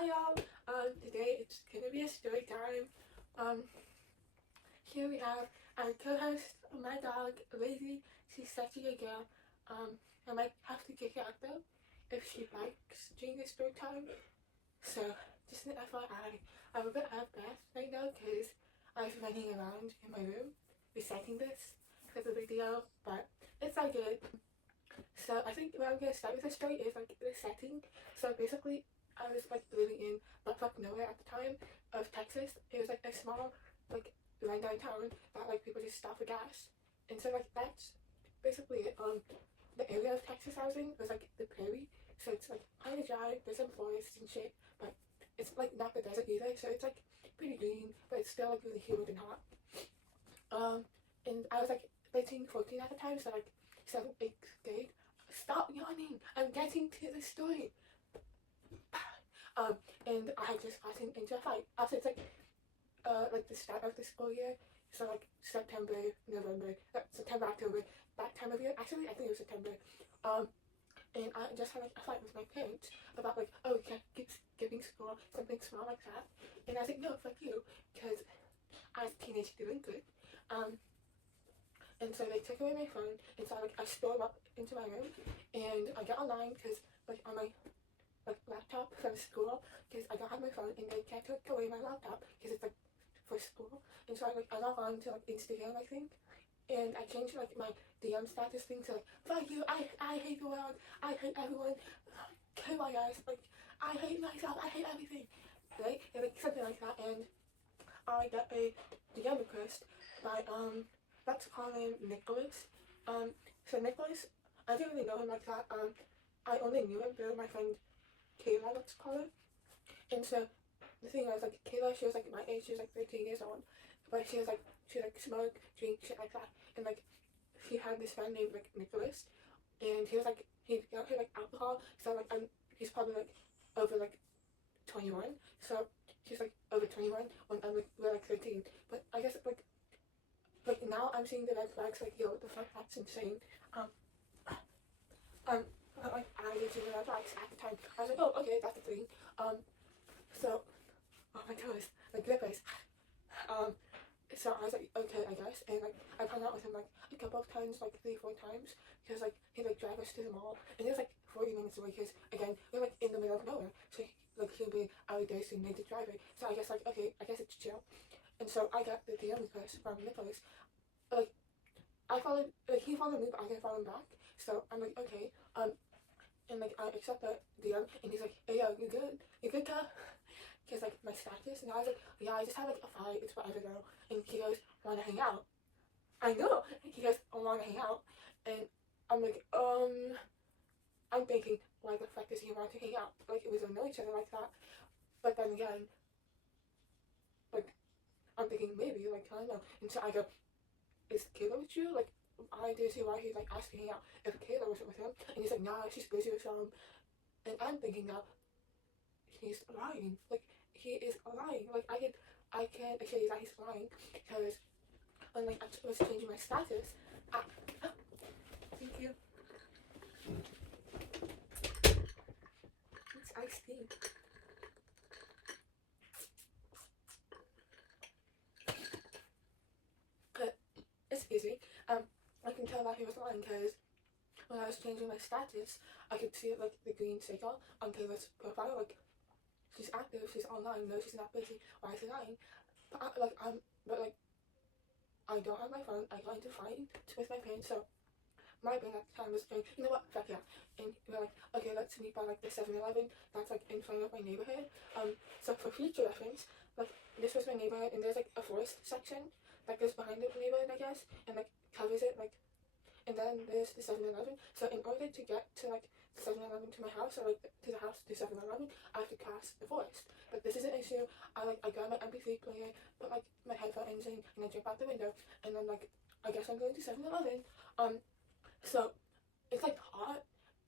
Hi y'all, today it's gonna be a story time. Here we have our co-host, my dog, Lazy. She's such a good girl. I might have to kick her out though, if she likes during this story time. So, just an FYI, I'm a bit out of breath right now because I've been running around in my room reciting this because of the video, but it's all good. So I think where I'm gonna start with the story is like the setting. So basically, I was like living in buttfuck nowhere at the time of Texas. It was like a small like rundown town that like people just stop for gas, and so like that's basically it. The area of Texas I was in was like the prairie, so it's like kind of dry. There's some forests and shit, but it's like not the desert either. So it's like pretty green, but it's still like really humid and hot. And I was like 13, 14 at the time, so like 7th, 8th grade. Stop yawning! I'm getting to the story. And I had just gotten into a fight. After it's like the start of the school year, so like September, November, September, October, that time of year. Actually, I think it was September. And I just had like a fight with my parents about like, oh, we can't keep skipping school, something small like that. And I was like, no, fuck you, because I was a teenage delinquent. And so they took away my phone, and so I stormed up into my room, and I got online because like on my like laptop from school, because I don't have my phone, and they can't take away my laptop because it's like for school. And so I log on to like Instagram, I think, and I changed like my DM status thing to like, fuck you, I hate the world, I hate everyone, kill my ass, like I hate myself, I hate everything, right? And like something like that. And I got a DM request by let's call him Nicholas. So Nicholas, I didn't really know him like that. I only knew him through my friend Kayla, let's call her. And so the thing was like Kayla, she was like my age, she was like 13 years old, but she smoke, drink, shit like that. And like she had this friend named like Nicholas, and he got her like alcohol. So like he's probably like over like 21. So she's like over 21 when we're like 13. But I guess like now I'm seeing the red flags, like, yo, what the fuck, that's insane. But like I didn't see the red flags at the time. I was like, oh, okay, that's the thing. So, oh my gosh, like grippers. So I was like, okay, I guess. And like I hung out with him like a couple of times, like 3-4 times, because like he'd like drive us to the mall, and it was like 40 minutes away, because again we're like in the middle of nowhere, so he'll be out there, so he needs to drive it. So I guess like, okay, I guess it's chill. And so I got the DM request from Nicholas. Like he followed me, but I didn't follow him back. So I'm like, okay, and like I accept that DM, and he's like, hey yo, you good, girl? Because like my status, and I was like, yeah, I just had like a fight, it's whatever though. And he goes, wanna hang out? I know. He goes, I wanna hang out. And I'm like, I'm thinking, why the fuck does he want to hang out? Like, it was know each other like that. But then again, like, I'm thinking maybe, like, I don't know. And so I go, is Kayla with you? Like, I didn't see why he's like asking me out if Kayla wasn't with him. And he's like, nah, she's busy with some. And I'm thinking now, he's lying. Like, he is lying. Like, I can assure you that he's lying, because when like I was changing my status, thank you. It's iced tea. But excuse me. I can tell that he was lying, because when I was changing my status, I could see like the green circle on Kayla's profile. Like, she's active, she's online, no, she's not busy. Why is she lying? But I don't have my phone. I got into fight with my parents, so my brain at the time was going, you know what, fuck yeah. And we're like, okay, let's meet by like the 7-Eleven that's like in front of my neighborhood. So for future reference, like this was my neighborhood, and there's like a forest section that goes behind the neighborhood, I guess, and like covers it, like, and then there's the 7-Eleven. So in order to get to like the 7-Eleven to my house, or like to the house to 7-Eleven, I have to cross the forest. But this is an issue. I got my MP3 player, put like my headphones in, and then jump out the window, and then like I guess I'm going to 7-Eleven. So it's like hot,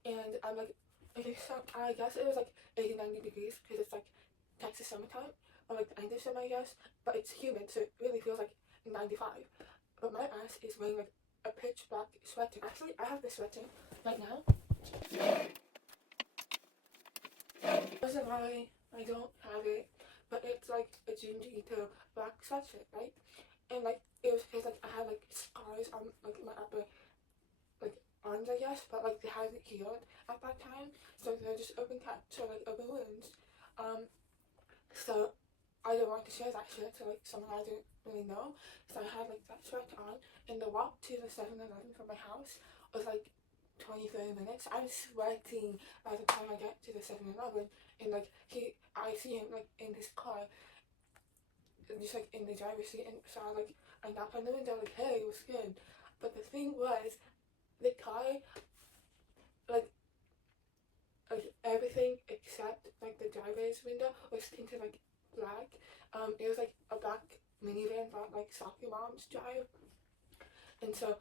and I'm like, okay, so I guess it was like 80-90 degrees, because it's like Texas summertime, or like the end of summer, I guess, but it's humid, so it really feels like 95. But my ass is wearing like a pitch black sweater. Actually, I have the sweater right now. Those are my I don't have it, but it's like a ginger to black sweatshirt, right? And like it was because like I had like scars on like my upper like arms, I guess, but like they hadn't healed at that time, so they're just open cuts or like open wounds. So I didn't want to share that shirt to like someone I didn't really know, so I had like that shirt on, and the walk to the 7-Eleven from my house was like 20-30 minutes. I'm sweating by the time I get to the 7-Eleven, and like I see him like in his car, just like in the driver's seat, and so I knock on the window like, hey, what's good? But the thing was, the car, like everything except like the driver's window was tinted like black. It was like a black minivan that like soccer moms drive, and so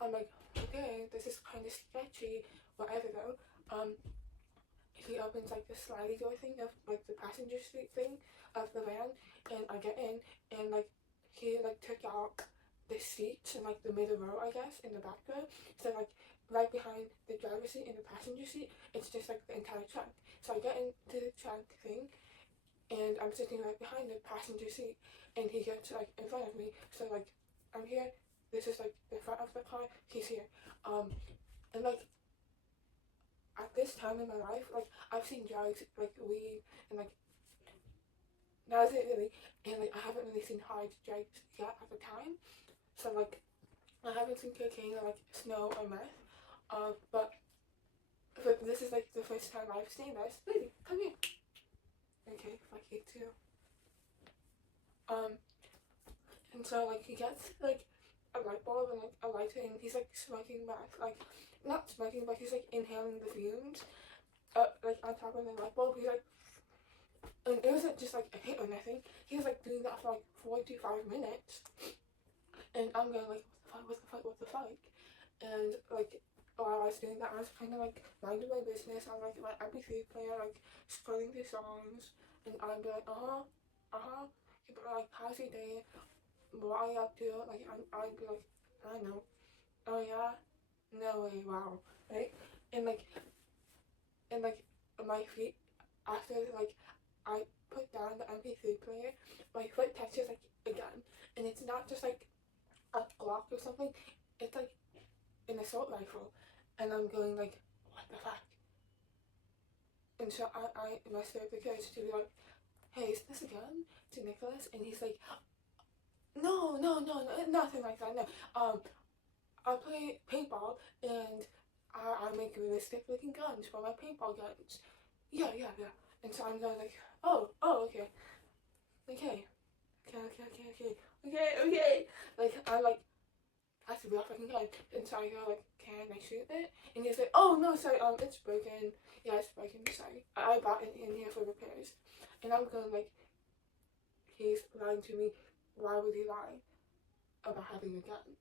I'm like, okay, this is kind of sketchy, whatever though. He opens like the sliding door thing of like the passenger seat thing of the van, and I get in, and like he like took out the seats in like the middle row, I guess, in the back row. So like right behind the driver's seat and the passenger seat, it's just like the entire trunk. So I get into the trunk thing, and I'm sitting right behind the passenger seat, and he gets like in front of me. So like I'm here. This is like the front of the car. He's here. And like at this time in my life, like I've seen drugs, like weed, and like that was it really. And like I haven't really seen hard drugs yet at the time. So like I haven't seen cocaine or like snow or meth. But this is like the first time I've seen this. Lady, come here. Okay, fuck you too. And so like he gets like a light bulb and like a lighter, and he's like smoking meth, like not smoking, but he's like inhaling the fumes. Like on top of the light bulb, he's like, and it wasn't just like a hit or nothing. He was like doing that for like 45 minutes, and I'm going like, what the fuck, what the fuck? And like while I was doing that, I was kind of like minding my business on like my MP3 player, like scrolling through songs, and I'd be like, he'd be like, how's your day? What are you up to? Like I'd be like, I don't know. Oh yeah, no way, wow, right? And like my feet, after like I put down the MP3 player, my foot touches like a gun, and it's not just like a Glock or something. It's like an assault rifle, and I'm going like, what the fuck? And so I muster up the courage to be like, hey, is this a gun? To Nicholas, and he's like, no, nothing like that. No, I play paintball, and I make realistic looking guns for my paintball guns. Yeah. And so I'm going like, oh, okay. Okay. Like I like that's a real fucking gun. And so I go like, can I shoot it? And he's like, oh no, sorry, it's broken. Yeah, it's broken, sorry. I bought it in here for repairs. And I'm going like, he's lying to me. Why would he lie about having a gun?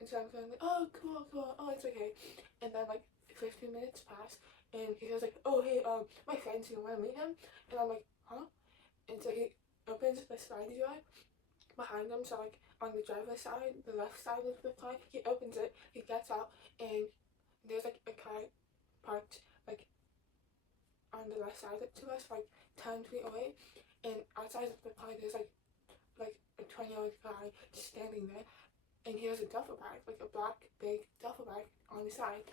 And so I'm going like, oh cool, oh it's okay. And then like 15 minutes pass, and he goes like, oh hey, my friend's, you wanna meet him? And I'm like, huh? And so he opens the sliding door behind him, so like on the driver's side, the left side of the car, he opens it, he gets out, and there's like a car parked like on the left side to us, like 10 feet away, and outside of the car there's like a 20-year-old guy just standing there, and he has a duffel bag, like a black big duffel bag on the side,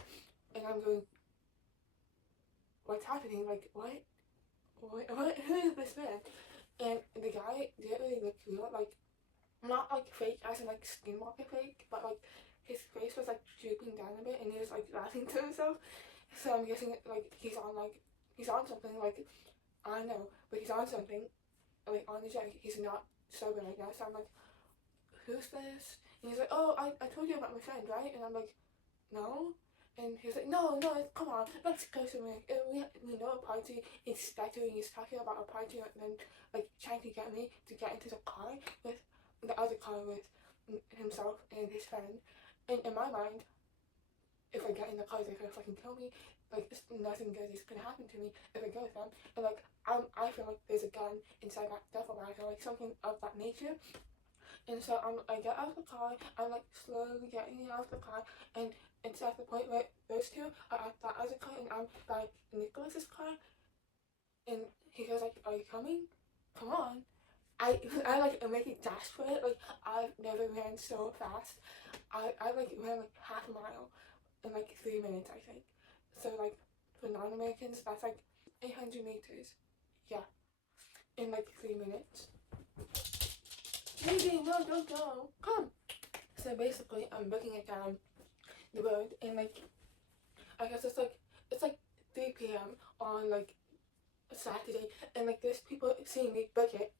and I'm going, what's happening? Like what? Who is this man? And the guy didn't really look real, like not like fake as in like skinwalker fake, but like his face was like drooping down a bit, and he was like laughing to himself. So I'm guessing like he's on something, like I don't know, but he's on something, like on the jet. He's not sober right now, so I'm like, who's this? And he's like, oh, I told you about my friend, right? And I'm like, no. And he's like, no, come on, let's go somewhere. We know a party. He's stuttering, he's talking about a party, and then like trying to get me to get into the car with the other car with himself and his friend. And in my mind, if I get in the car, they're gonna fucking kill me. Like nothing good is gonna happen to me if I go with them. And like I feel like there's a gun inside that duffel bag, or like something of that nature. And so I get out of the car, I'm like slowly getting out of the car, and it's at the point where those two are at that other car, and I'm by Nicholas's car, And he goes like, "Are you coming? Come on." I like make a dash for it. Like I've never ran so fast. I like ran like half a mile in like 3 minutes, I think. So like for non-Americans, that's like 800 meters. Yeah, in like 3 minutes. Maybe no, don't go. Come. So basically, I'm looking it down the road, and like I guess it's like 3 p.m. on like Saturday, and like there's people seeing me book it,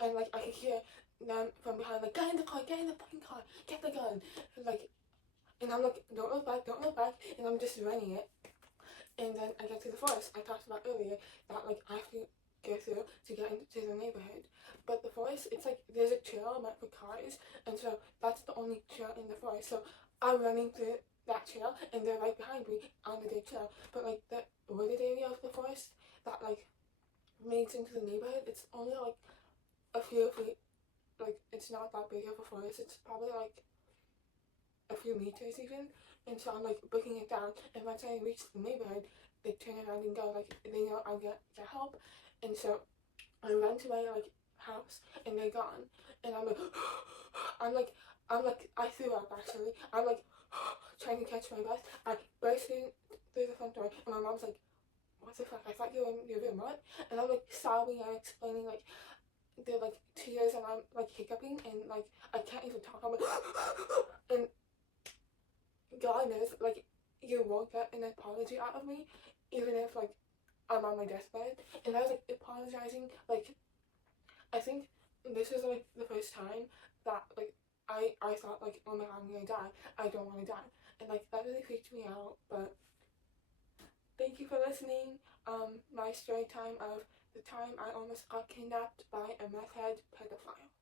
and like I can hear them from behind like, "Get in the car, get in the fucking car, get the gun," and like, and I'm like, "Don't look back, don't look back," and I'm just running it, and then I get to the forest I talked about earlier that like I have to go through to get into the neighborhood. But the forest, it's like there's a trail meant for cars, and so that's the only trail in the forest. So I'm running through that trail, and they're right behind me on the big trail. But like the wooded area of the forest that like leads into the neighborhood, it's only like a few feet. Like it's not that big of a forest. It's probably like a few meters even. And so I'm like booking it down, and once I reach the neighborhood, they turn around and go like they know I'll get help. And so I run to my like house, and they're gone, and I'm like I threw up actually. I'm like trying to catch my breath. I burst through the front door, and my mom's like, "What the fuck? I thought you were in your room, what?" And I'm like sobbing and explaining like they're like tears, and I'm like hiccuping, and like I can't even talk. I'm like and God knows like you won't get an apology out of me, even if like I'm on my deathbed. And I was like apologizing. Like I think this is like the first time that like I thought like, "Oh my God, I'm gonna die. I don't want to die," and like that really freaked me out. But thank you for listening. My story time of the time I almost got kidnapped by a meth-head pedophile.